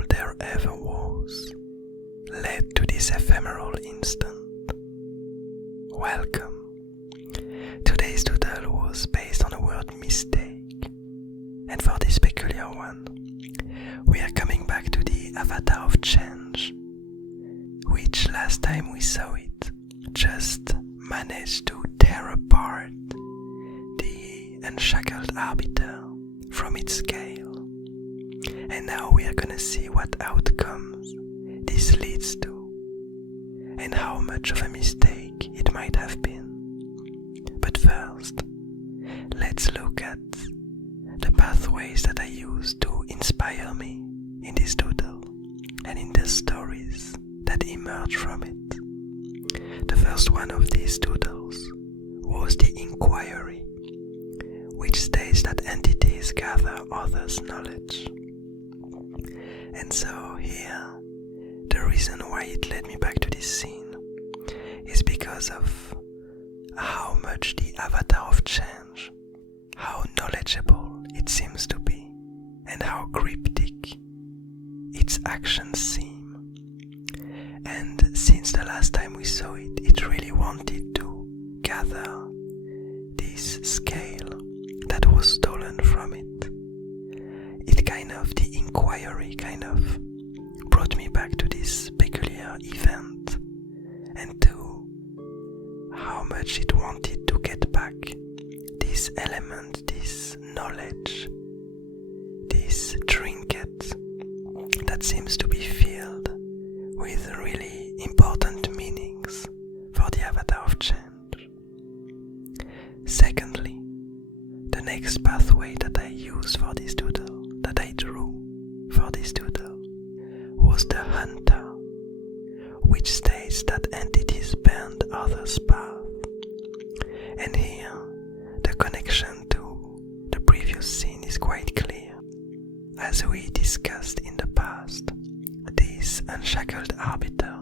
all there ever was led to this ephemeral instant. Welcome. Today's doodle was based on the word mistake, and for this peculiar one, we are coming back to the avatar of change, which last time we saw it just managed to tear apart the unshackled arbiter from its scale. And now we are gonna see what outcomes this leads to, and how much of a mistake it might have been. But first, let's look at the pathways that I used to inspire me in this doodle and in the stories that emerge from it. The first one of these doodles was the inquiry, which states that entities gather others' knowledge. And so here, the reason why it led me back to this scene is because of how much the avatar of change, how knowledgeable it seems to be, and how cryptic its actions seem. And since the last time we saw it, it really wanted to gather this scale that was stolen from it. The inquiry kind of brought me back to this peculiar event and to how much it wanted to get back this element, this knowledge, this trinket that seems to be filled with really important meanings for the avatar of change. Secondly, the next pathway that I used for this doodle, that I drew for this doodle, was the hunter, which states that entities bend others' path. And here, the connection to the previous scene is quite clear. As we discussed in the past, this unshackled arbiter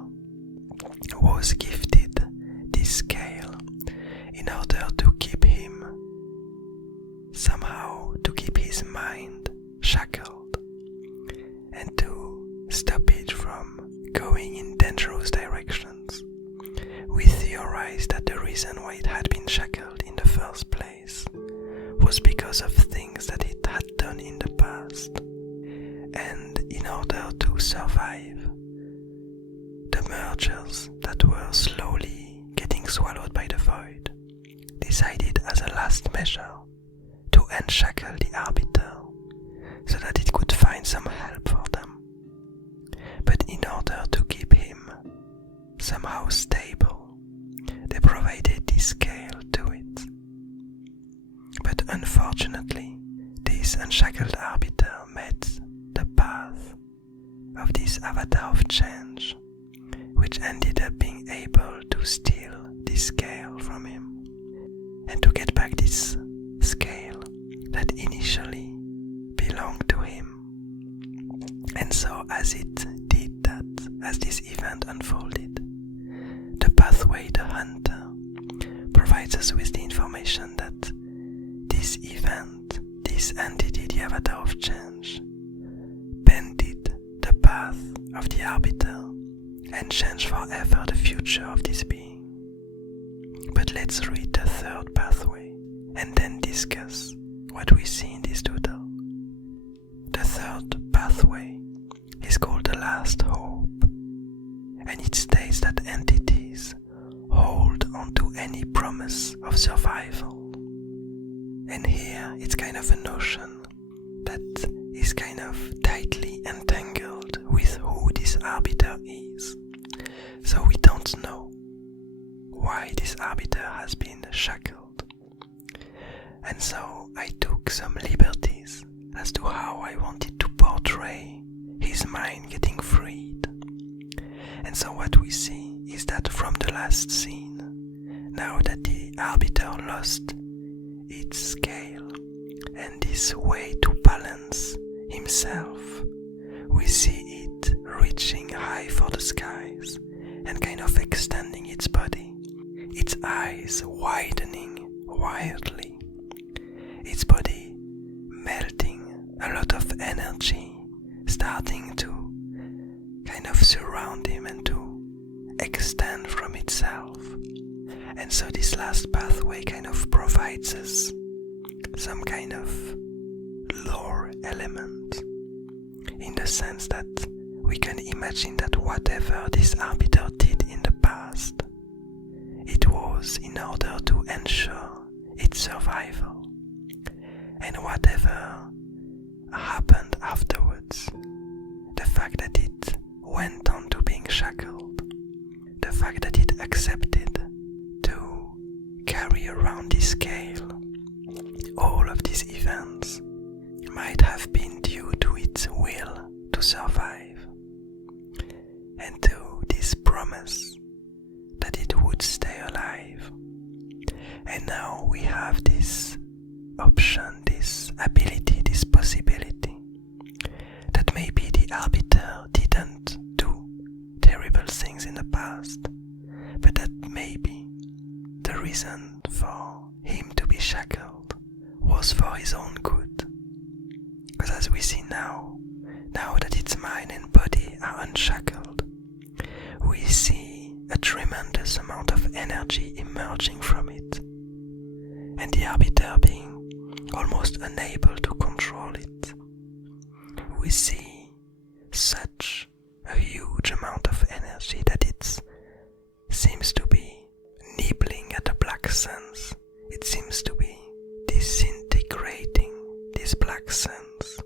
was gifted this scale in order to keep him somehow, to keep his mind shackled and to stop it from going in dangerous directions. We theorized that the reason why it had been shackled in the first place was because of things that it had done in the past, and in order to survive the mergers that were slowly getting swallowed by the void, decided as a last measure to unshackle the arbiter so that it could find some help for them. But in order to keep him somehow stable, they provided this scale to it. But unfortunately, this unshackled arbiter met the path of this avatar of change, which ended up being able to steal this scale from him and to get back this scale that initially belonged to him. And so as it did that, as this event unfolded, the pathway, the hunter, provides us with the information that this event, this entity, the avatar of change, bended the path of the arbiter and changed forever the future of this being. But let's read the third pathway and then discuss what we see in this doodle. The third pathway is called the last hope, and it states that entities hold onto any promise of survival. And here it's kind of a notion that is kind of tightly entangled with who this arbiter is. So we don't know why this arbiter has been shackled. And so I took some liberties as to how I wanted to portray his mind getting freed. And so what we see is that from the last scene, now that the arbiter lost its scale and this way to balance himself, we see it reaching high for the skies and kind of extending its body, its eyes widening wildly, its body melting, a lot of energy starting to extend from itself. And so this last pathway kind of provides us some kind of lore element, in the sense that we can imagine that whatever this arbiter did in the past, it was in order to ensure its survival. And whatever happened afterwards, the fact that it went on to being shackled, the fact that it accepted to carry around this scale all of these events, might have been due to its will to survive, and to this promise that it would stay alive. And now we have this option, this ability, this possibility, that maybe the arbiter didn't do terrible things in the past, but that maybe the reason for him to be shackled was for his own good. Because as we see now that its mind and body are unshackled, we see a tremendous amount of energy emerging from it, and the arbiter being almost unable to control it. We see such a huge amount of energy that it seems to be nibbling at the black sands. It seems to be disintegrating these black sands.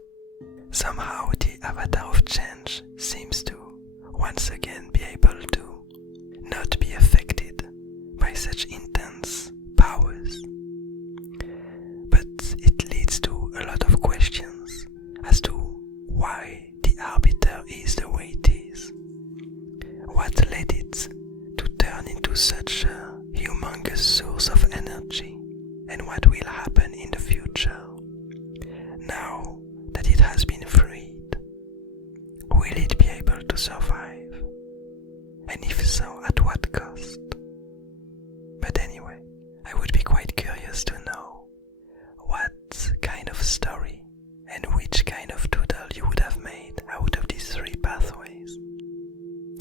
Somehow the avatar of change seems to once again be able to not be affected by such intense powers. But it leads to a lot of questions as to why the arbiter is the way it is. What led it to turn into such a humongous source of energy, and what will happen in the future now that it has been freed? Will it be able to survive? And if so, at what cost? But anyway, I would be quite curious to know what kind of story and which kind of doodle you would have made out of these three pathways.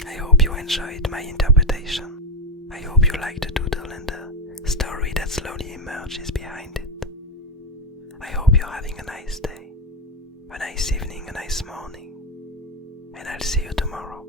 I hope you enjoyed my interpretation. I hope you liked the doodle and the story that slowly emerges behind it. I hope you're having a nice day, a nice evening, a nice morning, and I'll see you tomorrow.